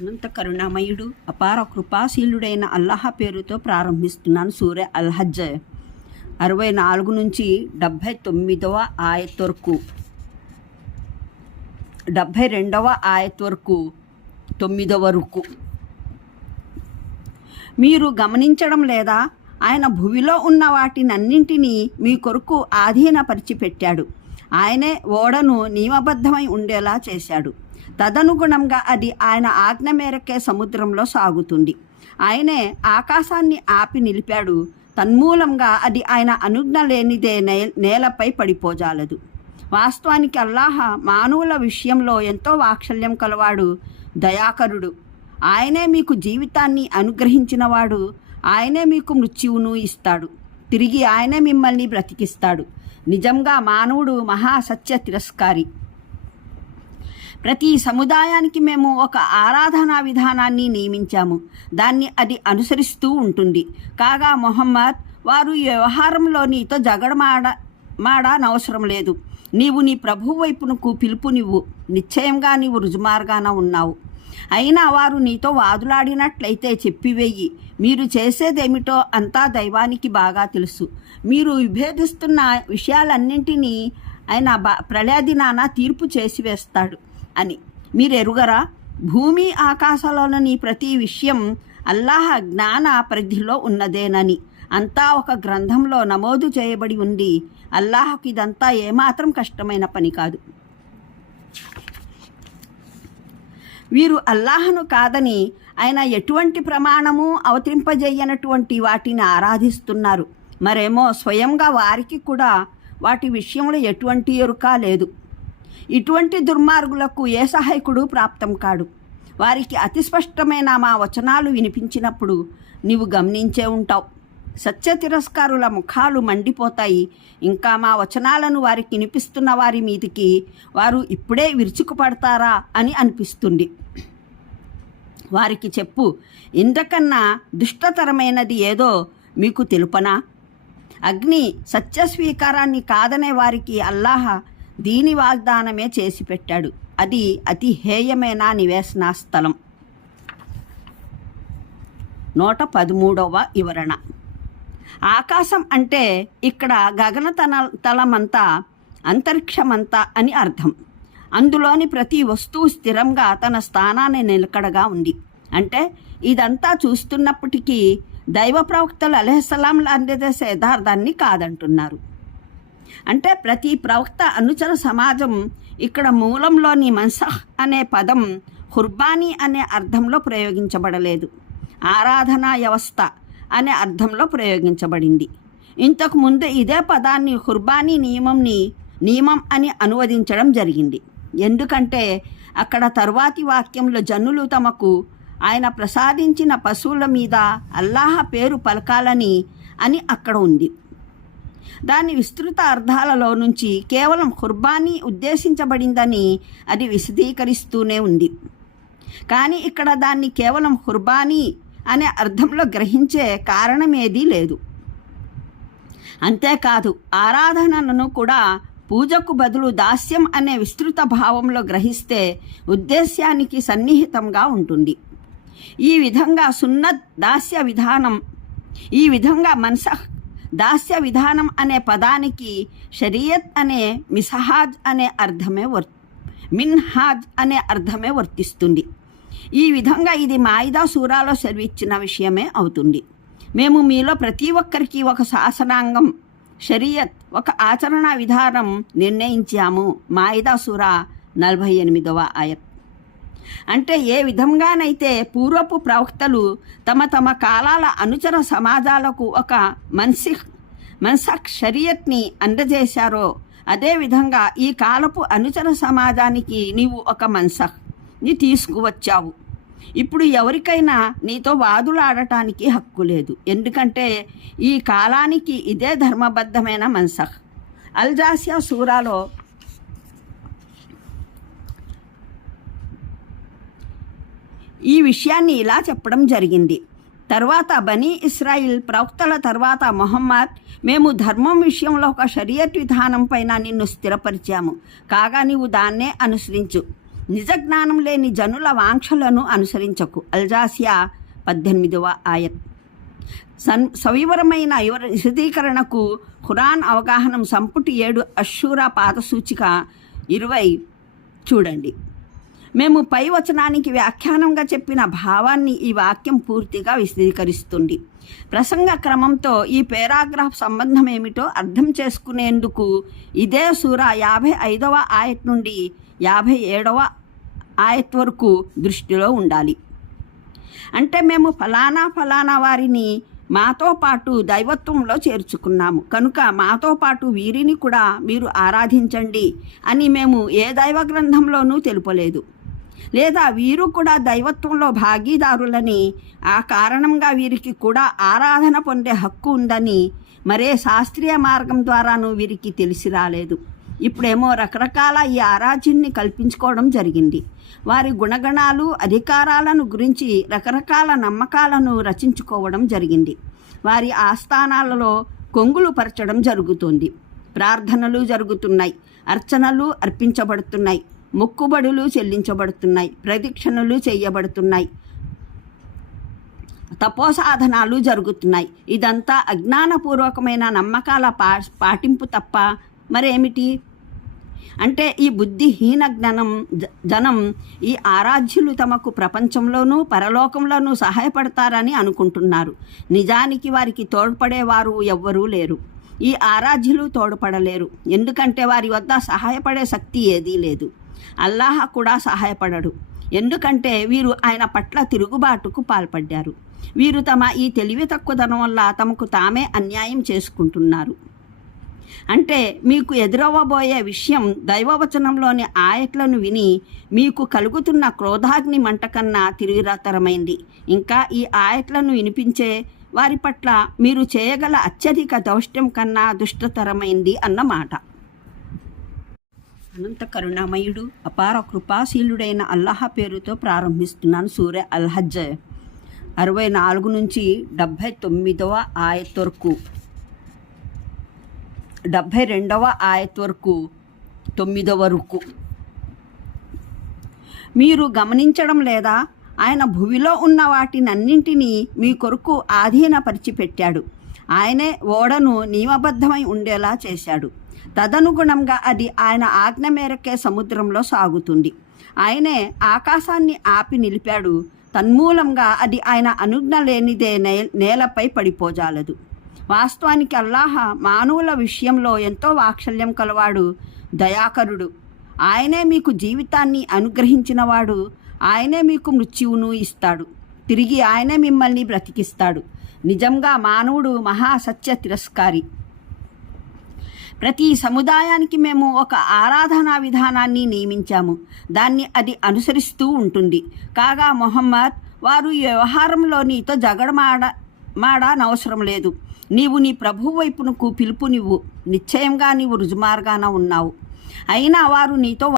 అనంత కరుణామయుడు అపార కృపాశీలుడైన అల్లాహ పేరుతో ప్రారంభిస్తున్నాను సూర్య అల్హజ్ అరవై నాలుగు నుంచి డెబ్భై తొమ్మిదవ ఆయత్ వరకు. డెబ్భై రెండవ ఆయత్ వరకు తొమ్మిదవ వరకు మీరు గమనించడం లేదా? ఆయన భూమిలో ఉన్న వాటినన్నింటినీ మీ కొరకు ఆధీనపరిచి పెట్టాడు ఆయనే ఓడను నియమబద్ధమై ఉండేలా చేశాడు. తదనుగుణంగా అది ఆయన ఆజ్ఞ మేరకే సముద్రంలో సాగుతుంది. ఆయనే ఆకాశాన్ని ఆపి నిలిపాడు. తన్మూలంగా అది ఆయన అనుజ్ఞ లేనిదే నే నేలపై పడిపోజాలదు. వాస్తవానికి అల్లాహ మానవుల విషయంలో ఎంతో వాత్సల్యం కలవాడు దయాకరుడు. ఆయనే మీకు జీవితాన్ని అనుగ్రహించినవాడు. ఆయనే మీకు మృత్యువును ఇస్తాడు. తిరిగి ఆయనే మిమ్మల్ని బ్రతికిస్తాడు. నిజంగా మానవుడు మహాసత్య తిరస్కారి. ప్రతి సముదాయానికి మేము ఒక ఆరాధనా విధానాన్ని నియమించాము. దాన్ని అది అనుసరిస్తూ ఉంటుంది. కాగా మొహమ్మద్ వారు ఈ వ్యవహారంలో నీతో జగడమాడ మాడనవసరం లేదు. నీవు నీ ప్రభు వైపునకు పిలుపునివ్వు నిశ్చయంగా నీవు రుజుమార్గాన ఉన్నావు. అయినా వారు నీతో వాదులాడినట్లయితే చెప్పివేయి మీరు చేసేదేమిటో అంతా దైవానికి బాగా తెలుసు. మీరు విభేదిస్తున్న విషయాలన్నింటినీ ఆయన బ ప్రళయదినాన తీర్పు చేసి వేస్తాడు. అని. మీరెరుగరా? భూమి ఆకాశంలోని ప్రతి విషయం అల్లాహ జ్ఞాన పరిధిలో ఉన్నదేనని. అంతా ఒక గ్రంథంలో నమోదు చేయబడి ఉంది అల్లాహకు ఇదంతా ఏమాత్రం కష్టమైన పని కాదు. వీరు అల్లాహను కాదని ఆయన ఎటువంటి ప్రమాణము అవతరింపజేయనటువంటి వాటిని ఆరాధిస్తున్నారు. మరేమో స్వయంగా వారికి కూడా వాటి విషయంలో ఎటువంటి ఎరుక లేదు. ఇటువంటి దుర్మార్గులకు ఏ సహాయకుడు ప్రాప్తం కాడు. వారికి అతి స్పష్టమైన మా వచనాలు వినిపించినప్పుడు నీవు గమనించే ఉంటావు. సత్య తిరస్కారుల ముఖాలు మండిపోతాయి. ఇంకా మా వచనాలను వారికి వినిపిస్తున్న వారి మీదికి వారు ఇప్పుడే విరుచుకుపడతారా అని అనిపిస్తుంది. వారికి చెప్పు ఇంతకన్నా దుష్టతరమైనది ఏదో మీకు తెలుపనా? అగ్ని సత్య స్వీకారాన్ని కాదనే వారికి అల్లాహ దీని వాగ్దానమే చేసి పెట్టాడు. అది అతి హేయమైన నివేశన స్థలం. నూట పదమూడవ వివరణ. ఆకాశం అంటే ఇక్కడ గగనతన తలమంతా అంతరిక్షమంతా అని అర్థం. అందులోని ప్రతి వస్తువు స్థిరంగా తన స్థానాన్ని నిలకడగా ఉంది. అంటే ఇదంతా చూస్తున్నప్పటికీ దైవ ప్రవక్తలు అలెహసలాంలు అందజేసే యథార్థాన్ని కాదంటున్నారు. అంటే ప్రతి ప్రవక్త అనుచర సమాజం ఇక్కడ మూలంలోని మన్సహ్ అనే పదం హుర్బానీ అనే అర్థంలో ప్రయోగించబడలేదు. ఆరాధనా వ్యవస్థ అనే అర్థంలో ప్రయోగించబడింది. ఇంతకు ముందు ఇదే పదాన్ని హుర్బానీ నియమంని నియమం అని అనువదించడం జరిగింది. ఎందుకంటే అక్కడ తరువాతి వాక్యంలో జనులు తమకు ఆయన ప్రసాదించిన పశువుల మీద అల్లాహ పేరు పలకాలని అని అక్కడ ఉంది. దాని విస్తృత అర్థాలలో నుంచి కేవలం ఖుర్బానీ ఉద్దేశించబడిందని అది విశదీకరిస్తూనే ఉంది. కానీ ఇక్కడ దాన్ని కేవలం ఖుర్బానీ అనే అర్థంలో గ్రహించే కారణమేదీ లేదు. అంతేకాదు ఆరాధనను కూడా పూజకు బదులు దాస్యం అనే విస్తృత భావంలో గ్రహిస్తే ఉద్దేశ్యానికి సన్నిహితంగా ఉంటుంది. ఈ విధంగా సున్నత్ దాస్య విధానం ఈ విధంగా మన్సహ్ దాస్య విధానం అనే పదానికి షరియత్ అనే మిసహాజ్ అనే అర్థమే వర్ మిన్హాజ్ అనే అర్థమే వర్తిస్తుంది. ఈ విధంగా ఇది మాయిదా సూరాలో సెలవిచ్చిన విషయమే అవుతుంది. మేము మీలో ప్రతి ఒక్కరికి ఒక శాసనాంగం షరియత్ ఒక ఆచరణ విధానం నిర్ణయించాము. మాయిదా సూరా నలభై ఎనిమిదవ ఆయత్. అంటే ఏ విధంగానైతే పూర్వపు ప్రవక్తలు తమ తమ కాలాల అనుచర సమాజాలకు ఒక మన్సిహ్ మన్సక్ షరియత్ని అందజేశారో అదేవిధంగా ఈ కాలపు అనుచర సమాజానికి నీవు ఒక మన్సహ్ని తీసుకువచ్చావు. ఇప్పుడు ఎవరికైనా నీతో వాదులాడటానికి హక్కు లేదు. ఎందుకంటే ఈ కాలానికి ఇదే ధర్మబద్ధమైన మన్సహ్ అల్జాసియా సూరాలో ఈ విషయాన్ని ఇలా చెప్పడం జరిగింది. తర్వాత బనీ ఇస్రాయిల్ ప్రవక్తల తర్వాత మొహమ్మద్ మేము ధర్మం విషయంలో ఒక షరియత్ విధానం పైన నిన్ను స్థిరపరిచాము. కాగా నీవు దాన్నే అనుసరించు. నిజ జ్ఞానం లేని జనుల వాంక్షలను అనుసరించకు. అల్జాసియా పద్దెనిమిదవ ఆయత్. సన్ సవివరమైన యువ- విశదీకరణకు ఖురాన్ అవగాహనం సంపుటి ఏడు అశ్షూరా పాదసూచిక ఇరవై చూడండి. మేము పై వచనానికి వ్యాఖ్యానంగా చెప్పిన భావాన్ని ఈ వాక్యం పూర్తిగా విశదీకరిస్తుంది. ప్రసంగ క్రమంతో ఈ పేరాగ్రాఫ్ సంబంధం ఏమిటో అర్థం చేసుకునేందుకు ఇదే సూర యాభై ఐదవ ఆయత్ నుండి యాభై ఏడవ ఆయత్ వరకు దృష్టిలో ఉండాలి. అంటే మేము ఫలానా ఫలానా వారిని మాతో పాటు దైవత్వంలో చేర్చుకున్నాము. కనుక మాతో పాటు వీరిని కూడా మీరు ఆరాధించండి అని మేము ఏ దైవ గ్రంథంలోనూ తెలుపలేదు. లేదా వీరు కూడా దైవత్వంలో భాగీదారులని ఆ కారణంగా వీరికి కూడా ఆరాధన పొందే హక్కు ఉందని మరే శాస్త్రీయ మార్గం ద్వారాను వీరికి తెలిసి రాలేదు. ఇప్పుడేమో రకరకాల ఈ ఆరాధ్యుల్ని కల్పించుకోవడం జరిగింది. వారి గుణగణాలు అధికారాలను గురించి రకరకాల నమ్మకాలను రచించుకోవడం జరిగింది. వారి ఆస్థానాలలో కొంగులు పరచడం జరుగుతుంది. ప్రార్థనలు జరుగుతున్నాయి. అర్చనలు అర్పించబడుతున్నాయి. మొక్కుబడులు చెల్లించబడుతున్నాయి ప్రదక్షిణలు చేయబడుతున్నాయి తపోసాధనాలు జరుగుతున్నాయి. ఇదంతా అజ్ఞానపూర్వకమైన నమ్మకాల పా పాటింపు తప్ప మరేమిటి? అంటే ఈ బుద్ధిహీన జ్ఞానం జ- జనం ఈ ఆరాధ్యులు తమకు ప్రపంచంలోనూ పరలోకంలోనూ సహాయపడతారని అనుకుంటున్నారు. నిజానికి వారికి తోడ్పడేవారు ఎవ్వరూ లేరు. ఈ ఆరాధ్యులు తోడ్పడలేరు. ఎందుకంటే వారి వద్ద సహాయపడే శక్తి ఏదీ లేదు. అల్లాహ కూడా సహాయపడడు. ఎందుకంటే వీరు ఆయన పట్ల తిరుగుబాటుకు పాల్పడ్డారు. వీరు తమ ఈ తెలివి తక్కువతనం వల్ల తమకు తామే అన్యాయం చేసుకుంటున్నారు. అంటే మీకు ఎదురవ్వబోయే విషయం దైవవచనంలోని ఆయట్లను విని మీకు కలుగుతున్న క్రోధాగ్ని మంట కన్నా తిరిగిరతరమైంది ఇంకా ఈ ఆయట్లను వినిపించే వారి పట్ల మీరు చేయగల అత్యధిక దౌష్ట్యం కన్నా దుష్టతరమైంది అన్నమాట. అనంత కరుణామయుడు అపార కృపాశీలుడైన అల్లాహ పేరుతో ప్రారంభిస్తున్నాను సూర్య అల్హజ్ అరవై నాలుగు నుంచి డెబ్భై తొమ్మిదవ ఆయత్ వరకు. డెబ్భై రెండవ ఆయత్ వరకు తొమ్మిదవ వరకు మీరు గమనించడం లేదా ఆయన భూమిలో ఉన్న వాటినన్నింటినీ మీ కొరకు ఆధీనపరిచి పెట్టాడు ఆయనే ఓడను నియమబద్ధమై ఉండేలా చేశాడు. తదనుగుణంగా అది ఆయన ఆజ్ఞ మేరకే సముద్రంలో సాగుతుంది. ఆయనే ఆకాశాన్ని ఆపి నిలిపాడు. తన్మూలంగా అది ఆయన అనుజ్ఞ లేనిదే నే నేలపై పడిపోజాలదు. వాస్తవానికి అల్లాహ మానవుల విషయంలో ఎంతో వాత్సల్యం కలవాడు దయాకరుడు. ఆయనే మీకు జీవితాన్ని అనుగ్రహించినవాడు. ఆయనే మీకు మృత్యువును ఇస్తాడు. తిరిగి ఆయనే మిమ్మల్ని బ్రతికిస్తాడు. నిజంగా మానవుడు మహాసత్య తిరస్కారి. ప్రతి సముదాయానికి మేము ఒక ఆరాధనా విధానాన్ని నియమించాము. దాన్ని అది అనుసరిస్తూ ఉంటుంది. కాగా మొహమ్మద్ వారు ఈ వ్యవహారంలో నీతో జగడమాడ మాడనవసరం లేదు. నీవు నీ ప్రభు వైపునకు పిలుపునివ్వు నిశ్చయంగా నీవు రుజుమార్గాన ఉన్నావు. అయినా వారు నీతో